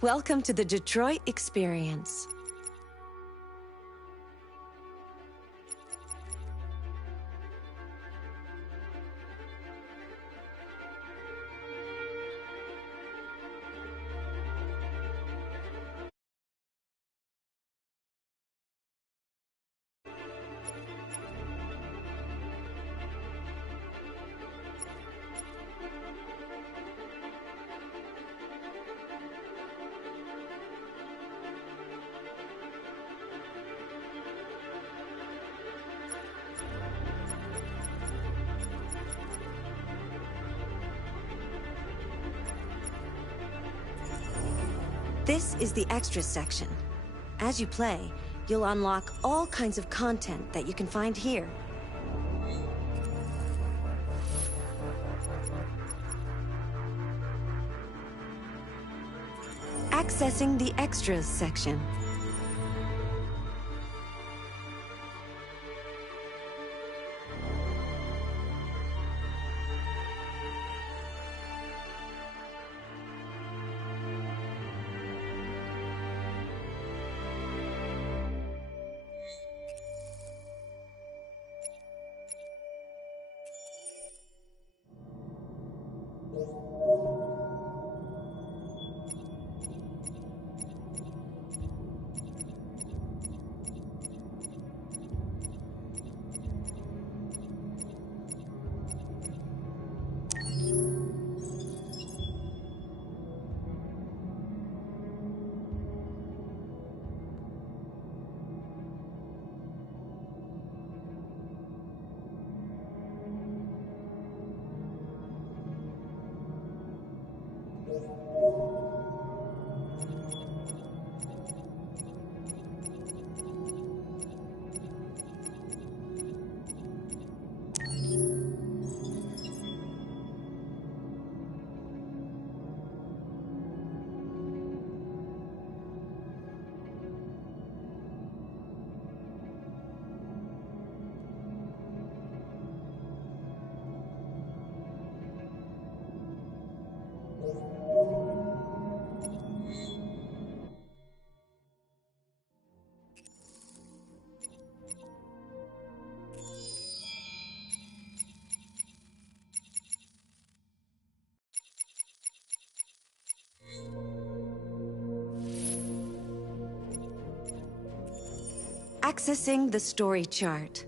Welcome to the Detroit Experience. This is the Extras section. As you play, you'll unlock all kinds of content that you can find here. Accessing the Extras section. Accessing the story chart.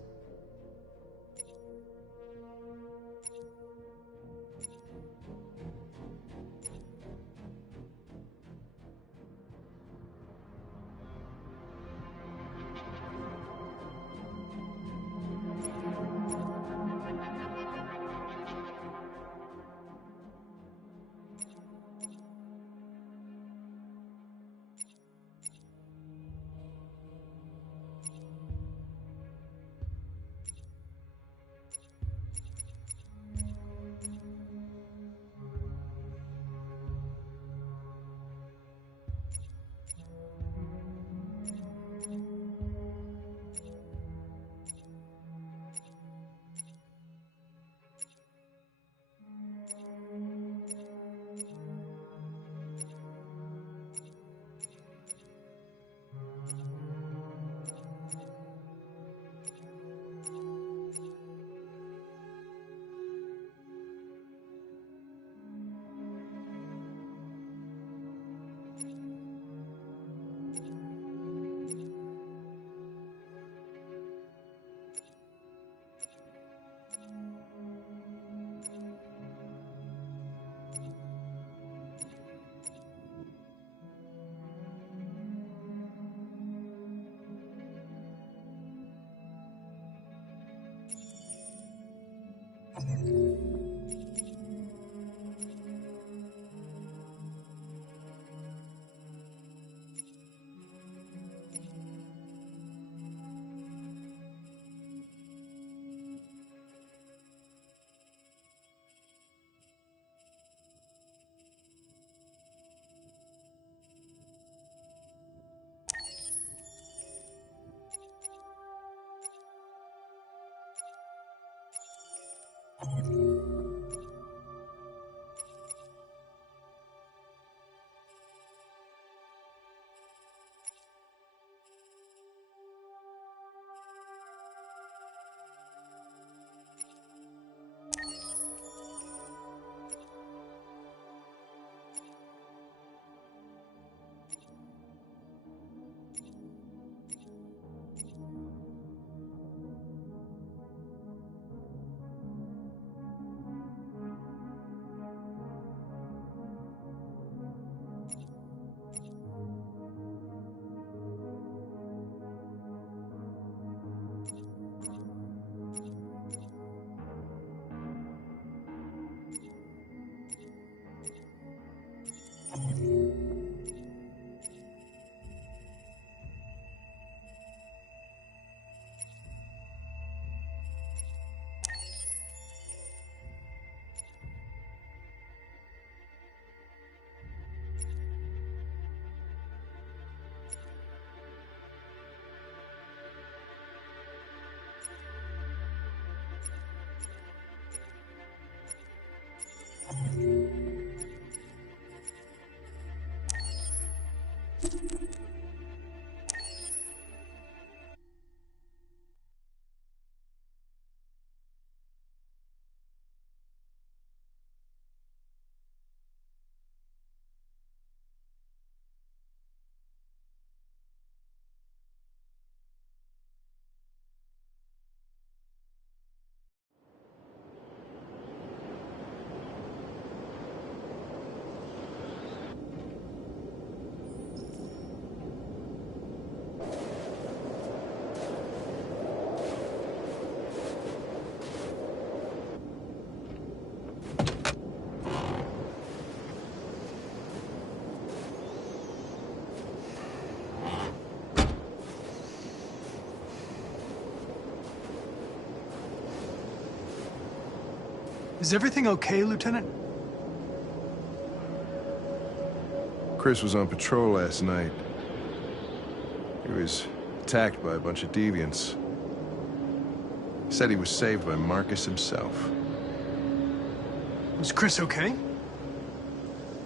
Is everything okay, Lieutenant? Chris was on patrol last night. He was attacked by a bunch of deviants. He said he was saved by Marcus himself. Was Chris okay?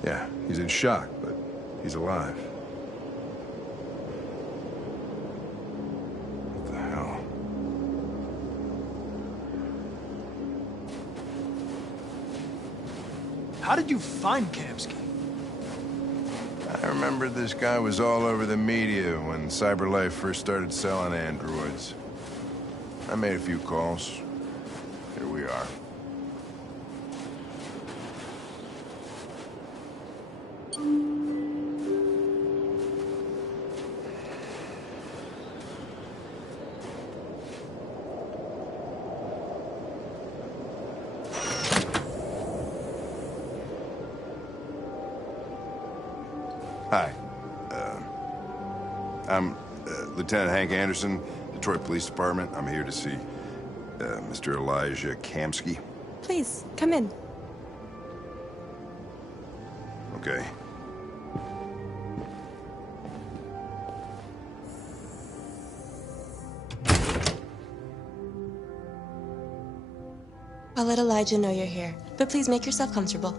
Yeah, he's in shock, but he's alive. What the hell? How did you find Kamsky? I remember this guy was all over the media when CyberLife first started selling androids. I made a few calls. Here we are. Hi. I'm Lieutenant Hank Anderson, Detroit Police Department. I'm here to see Mr. Elijah Kamsky. Please, come in. Okay. I'll let Elijah know you're here, but please make yourself comfortable.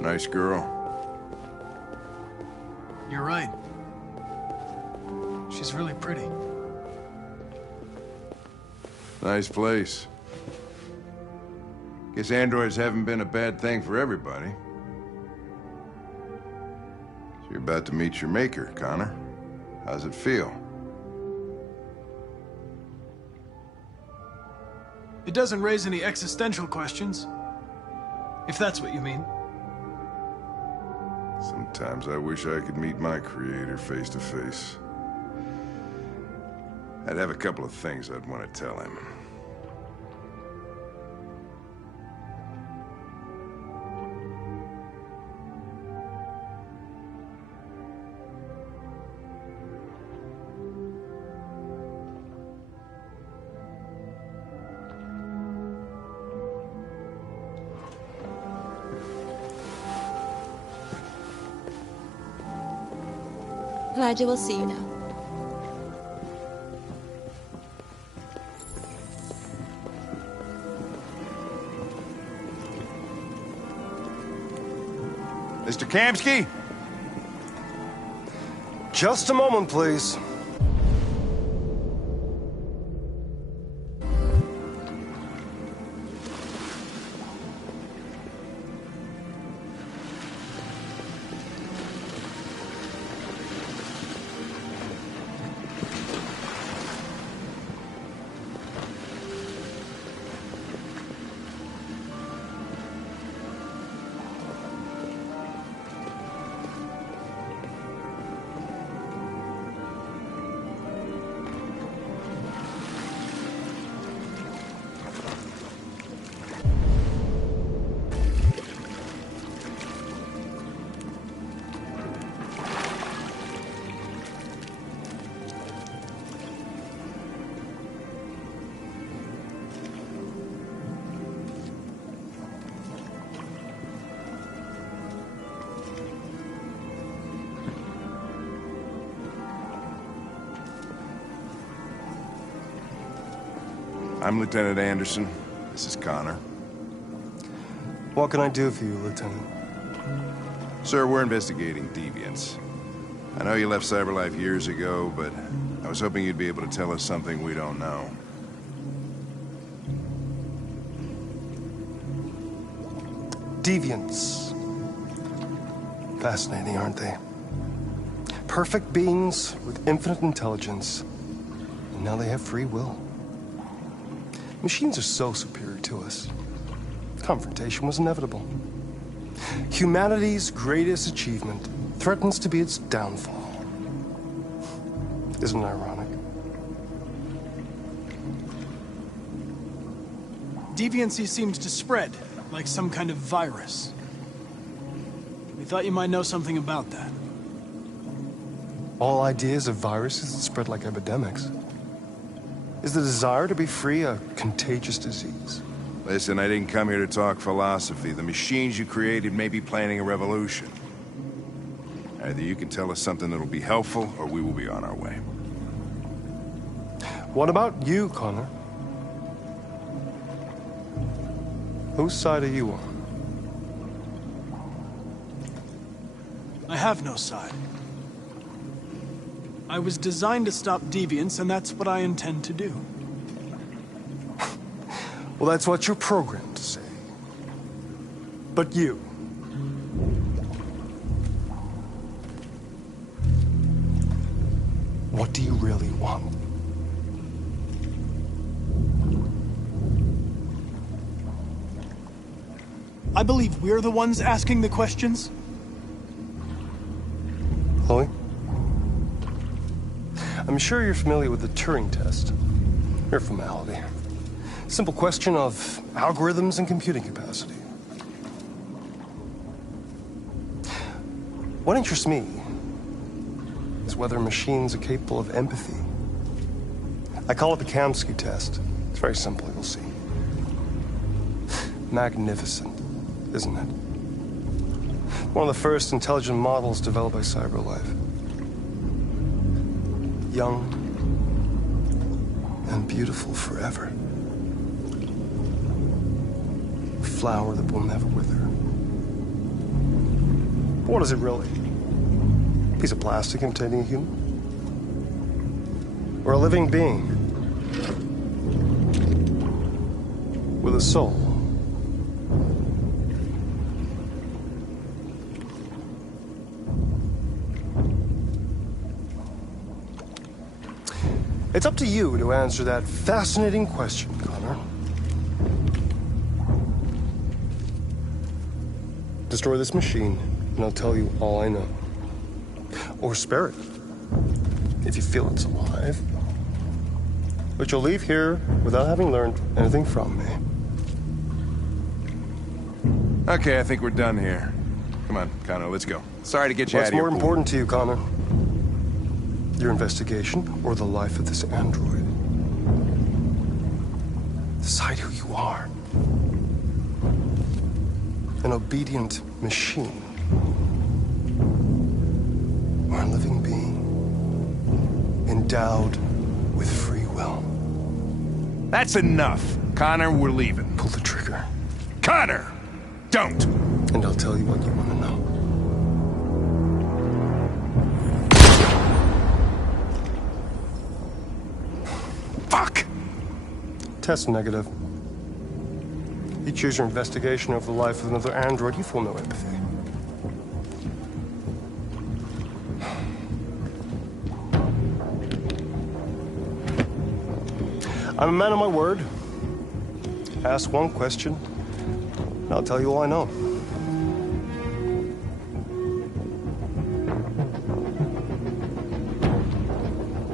Nice girl. You're right. She's really pretty. Nice place. Guess androids haven't been a bad thing for everybody. So you're about to meet your maker, Connor. How's it feel? It doesn't raise any existential questions. If that's what you mean. Sometimes I wish I could meet my creator face to face. I'd have a couple of things I'd want to tell him. Elijah will see you now. Mr. Kamsky? Just a moment, please. I'm Lieutenant Anderson. This is Connor. What can I do for you, Lieutenant? Sir, we're investigating deviants. I know you left CyberLife years ago, but I was hoping you'd be able to tell us something we don't know. Deviants. Fascinating, aren't they? Perfect beings with infinite intelligence. And now they have free will. Machines are so superior to us. Confrontation was inevitable. Humanity's greatest achievement threatens to be its downfall. Isn't it ironic? Deviancy seems to spread, like some kind of virus. We thought you might know something about that. All ideas of viruses that spread like epidemics. Is the desire to be free a contagious disease? Listen, I didn't come here to talk philosophy. The machines you created may be planning a revolution. Either you can tell us something that'll be helpful, or we will be on our way. What about you, Connor? Whose side are you on? I have no side. I was designed to stop deviants, and that's what I intend to do. Well, that's what you're programmed to say. But you... what do you really want? I believe we're the ones asking the questions. Chloe? I'm sure you're familiar with the Turing test. Mere formality. Simple question of algorithms and computing capacity. What interests me is whether machines are capable of empathy. I call it the Kamsky test. It's very simple, you'll see. Magnificent, isn't it? One of the first intelligent models developed by CyberLife. Young and beautiful forever. A flower that will never wither. But what is it really? A piece of plastic imitating a human? Or a living being? With a soul? It's up to you to answer that fascinating question, Connor. Destroy this machine, and I'll tell you all I know. Or spare it, if you feel it's alive. But you'll leave here without having learned anything from me. Okay, I think we're done here. Come on, Connor, let's go. Sorry to get you out What's of here. more important to you, Connor? Your investigation or the life of this android? Decide who you are. An obedient machine. Or a living being. Endowed with free will. That's enough. Connor, we're leaving. Pull the trigger. Connor! Don't! And I'll tell you what you want to know. Fuck! Test negative. You choose your investigation over the life of another android, you feel no empathy. I'm a man of my word. Ask one question, and I'll tell you all I know.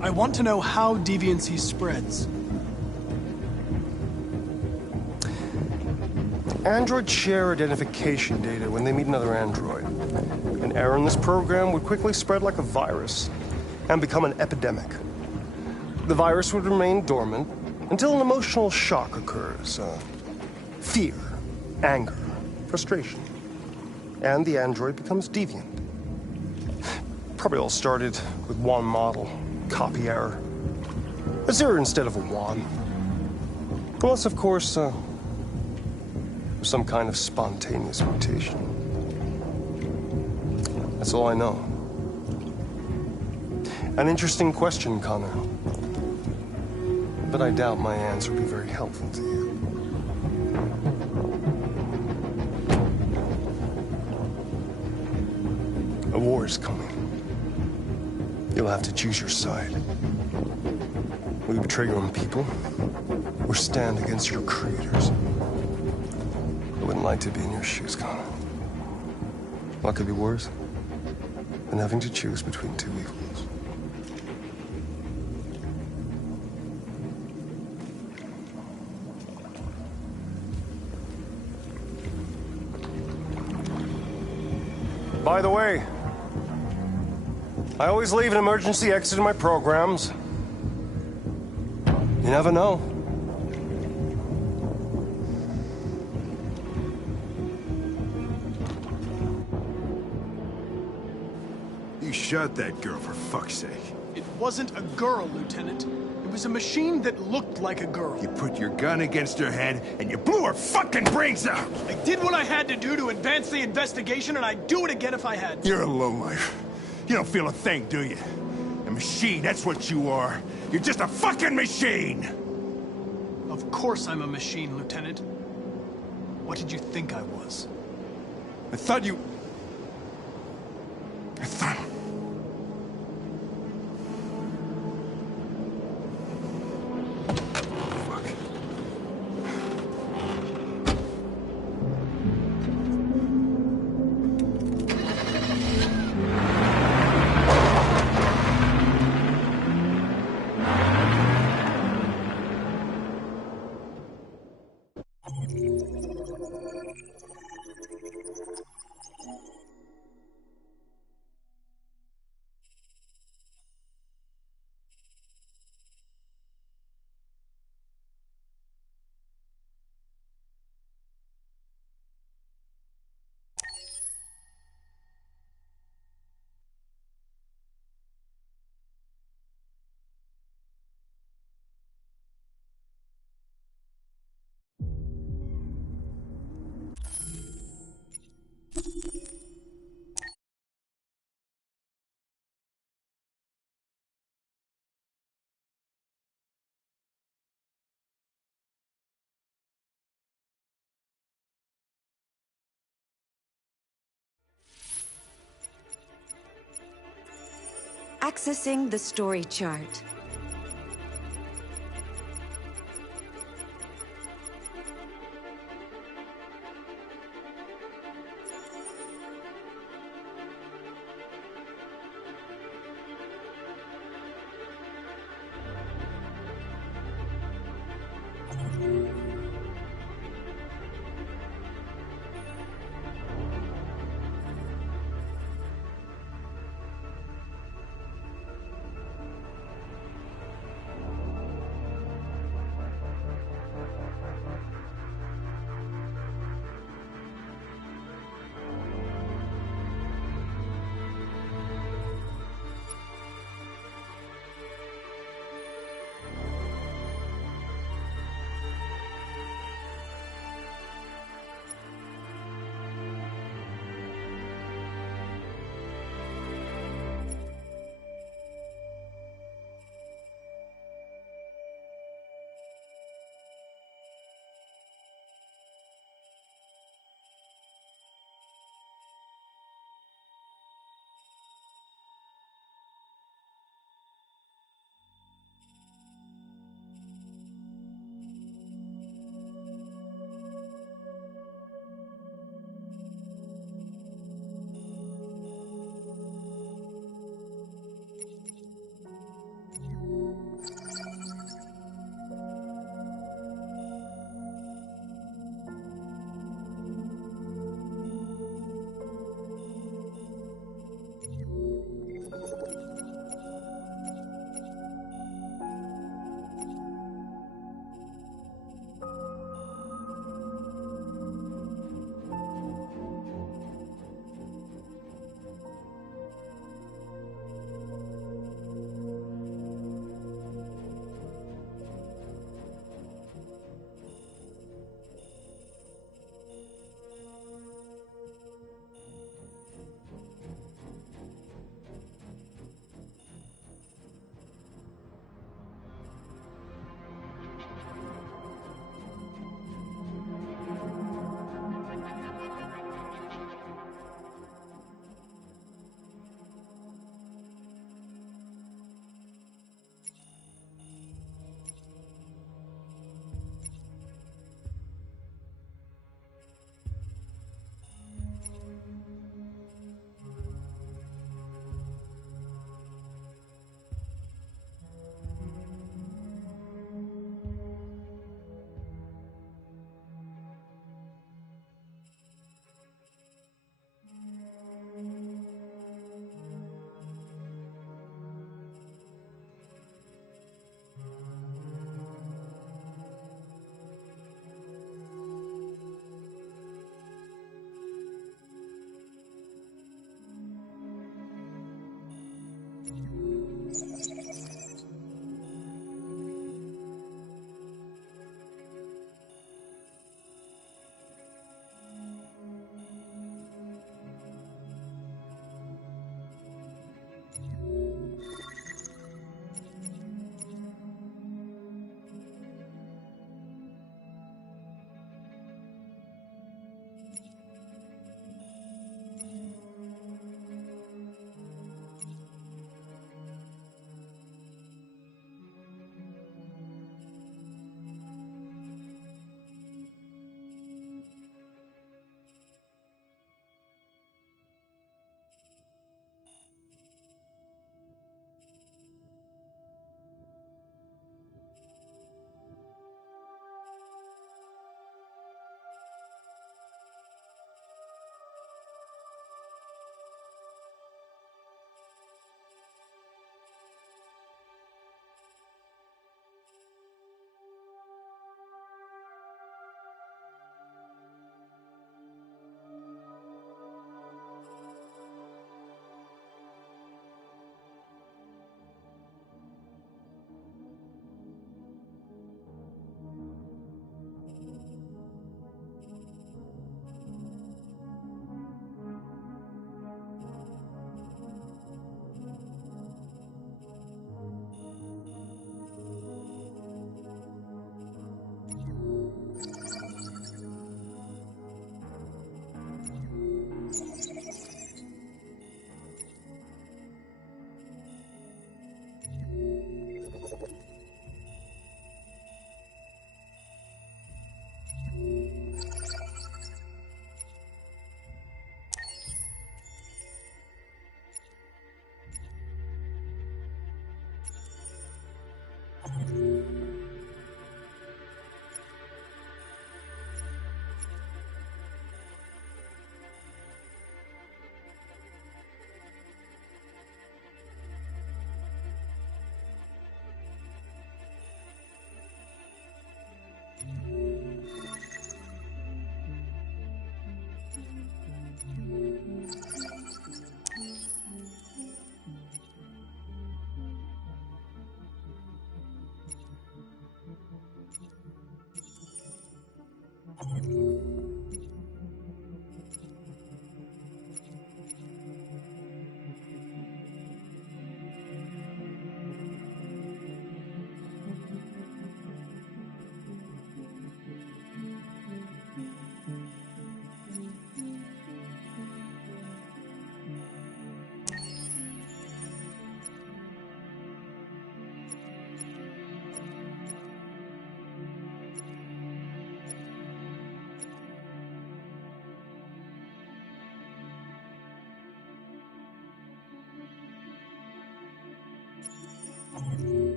I want to know how deviancy spreads. Androids share identification data when they meet another android. An error in this program would quickly spread like a virus and become an epidemic. The virus would remain dormant until an emotional shock occurs. Fear, anger, frustration. And the android becomes deviant. Probably all started with one model. Copy error. A 0 instead of a 1. Unless, of course, some kind of spontaneous mutation. That's all I know. An interesting question, Connor. But I doubt my answer will be very helpful to you. A war is coming. You'll have to choose your side. Will you betray your own people, or stand against your creators? I wouldn't like to be in your shoes, Connor. What could be worse than having to choose between two evils? By the way, I always leave an emergency exit in my programs. You never know. You shot that girl, for fuck's sake. It wasn't a girl, Lieutenant. It was a machine that looked like a girl. You put your gun against her head, and you blew her fucking brains out! I did what I had to do to advance the investigation, and I'd do it again if I had to. You're a lowlife. You don't feel a thing, do you? A machine, that's what you are. You're just a fucking machine! Of course I'm a machine, Lieutenant. What did you think I was? I thought... Fuck. Accessing the story chart.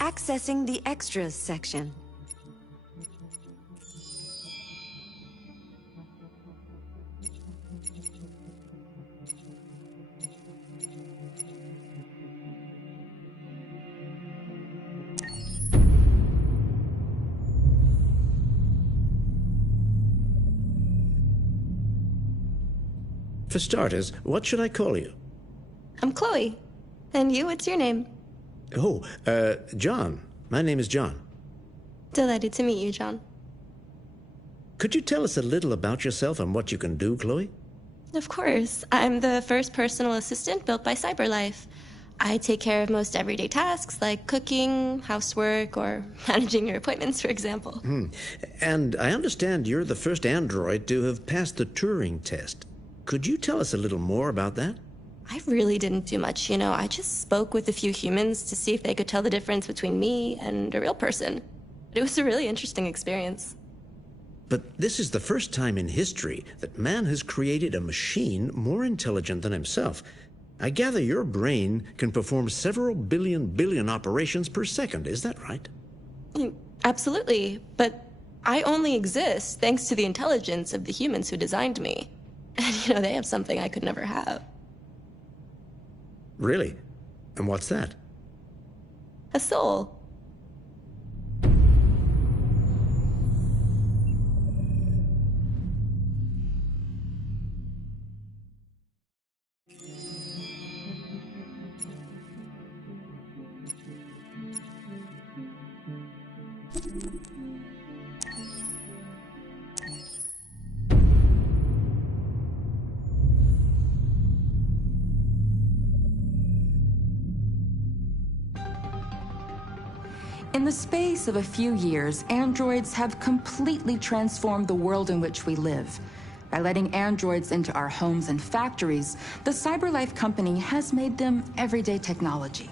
Accessing the extras section. For starters, what should I call you? I'm Chloe. And you, what's your name? Oh, John. My name is John. Delighted to meet you, John. Could you tell us a little about yourself and what you can do, Chloe? Of course. I'm the first personal assistant built by CyberLife. I take care of most everyday tasks like cooking, housework, or managing your appointments, for example. And I understand you're the first android to have passed the Turing test. Could you tell us a little more about that? I really didn't do much, you know. I just spoke with a few humans to see if they could tell the difference between me and a real person. It was a really interesting experience. But this is the first time in history that man has created a machine more intelligent than himself. I gather your brain can perform several billion operations per second. Is that right? Absolutely. But I only exist thanks to the intelligence of the humans who designed me. And, you know, they have something I could never have. Really? And what's that? A soul. In the space of a few years, androids have completely transformed the world in which we live. By letting androids into our homes and factories, the CyberLife company has made them everyday technology.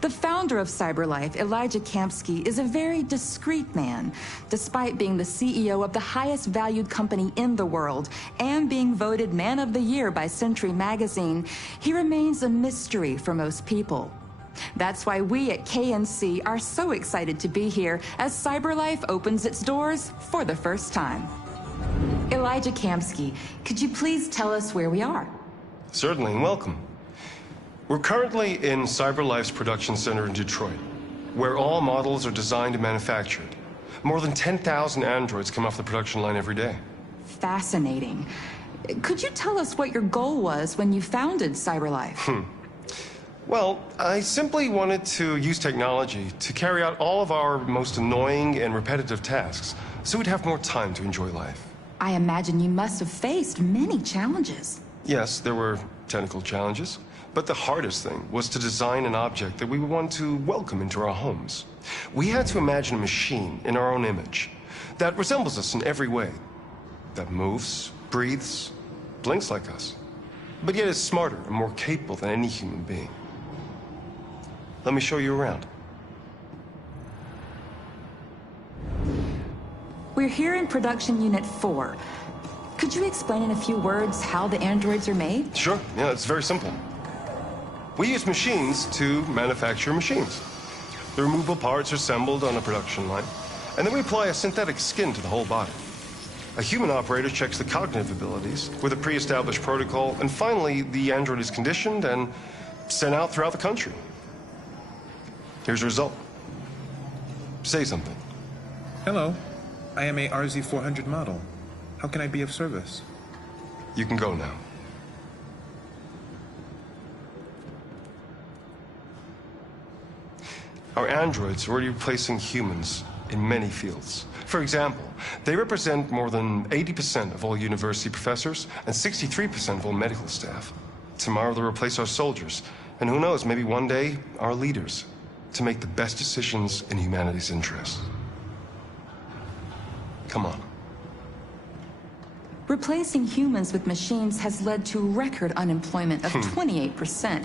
The founder of CyberLife, Elijah Kamsky, is a very discreet man. Despite being the CEO of the highest valued company in the world and being voted Man of the Year by Century Magazine, he remains a mystery for most people. That's why we at KNC are so excited to be here as CyberLife opens its doors for the first time. Elijah Kamsky, could you please tell us where we are? Certainly, and welcome. We're currently in CyberLife's production center in Detroit, where all models are designed and manufactured. More than 10,000 androids come off the production line every day. Fascinating. Could you tell us what your goal was when you founded CyberLife? Well, I simply wanted to use technology to carry out all of our most annoying and repetitive tasks, so we'd have more time to enjoy life. I imagine you must have faced many challenges. Yes, there were technical challenges, but the hardest thing was to design an object that we would want to welcome into our homes. We had to imagine a machine in our own image that resembles us in every way, that moves, breathes, blinks like us, but yet is smarter and more capable than any human being. Let me show you around. We're here in Production Unit 4. Could you explain in a few words how the androids are made? Sure, yeah, it's very simple. We use machines to manufacture machines. The removable parts are assembled on a production line, and then we apply a synthetic skin to the whole body. A human operator checks the cognitive abilities with a pre-established protocol, and finally, the android is conditioned and sent out throughout the country. Here's the result. Say something. Hello. I am a RZ400 model. How can I be of service? You can go now. Our androids are already replacing humans in many fields. For example, they represent more than 80% of all university professors and 63% of all medical staff. Tomorrow they'll replace our soldiers, and who knows, maybe one day, our leaders, to make the best decisions in humanity's interest. Come on. Replacing humans with machines has led to record unemployment of 28%.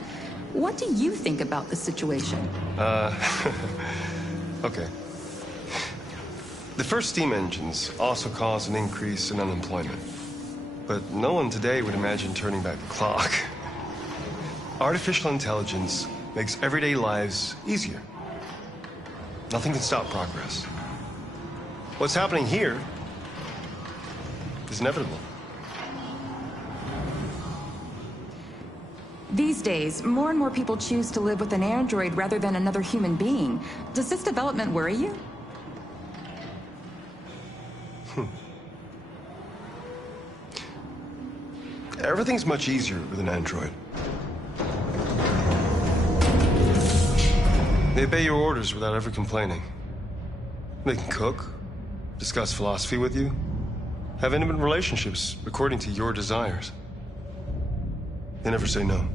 What do you think about the situation? Okay. The first steam engines also caused an increase in unemployment. But no one today would imagine turning back the clock. Artificial intelligence makes everyday lives easier. Nothing can stop progress. What's happening here is inevitable. These days, more and more people choose to live with an android rather than another human being. Does this development worry you? Everything's much easier with an android. They obey your orders without ever complaining. They can cook, discuss philosophy with you, have intimate relationships according to your desires. They never say no.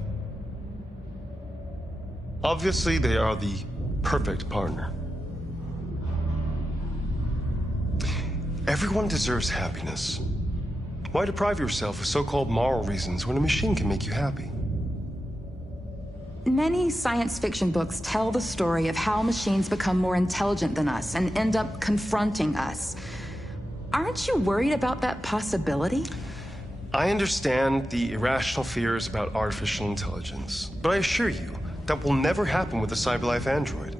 Obviously, they are the perfect partner. Everyone deserves happiness. Why deprive yourself of so-called moral reasons when a machine can make you happy? Many science fiction books tell the story of how machines become more intelligent than us and end up confronting us. Aren't you worried about that possibility? I understand the irrational fears about artificial intelligence, but I assure you that will never happen with a CyberLife android.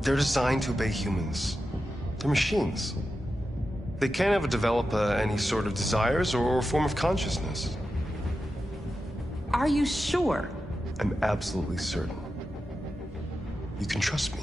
They're designed to obey humans. They're machines. They can't ever develop any sort of desires or form of consciousness. Are you sure? I'm absolutely certain. You can trust me.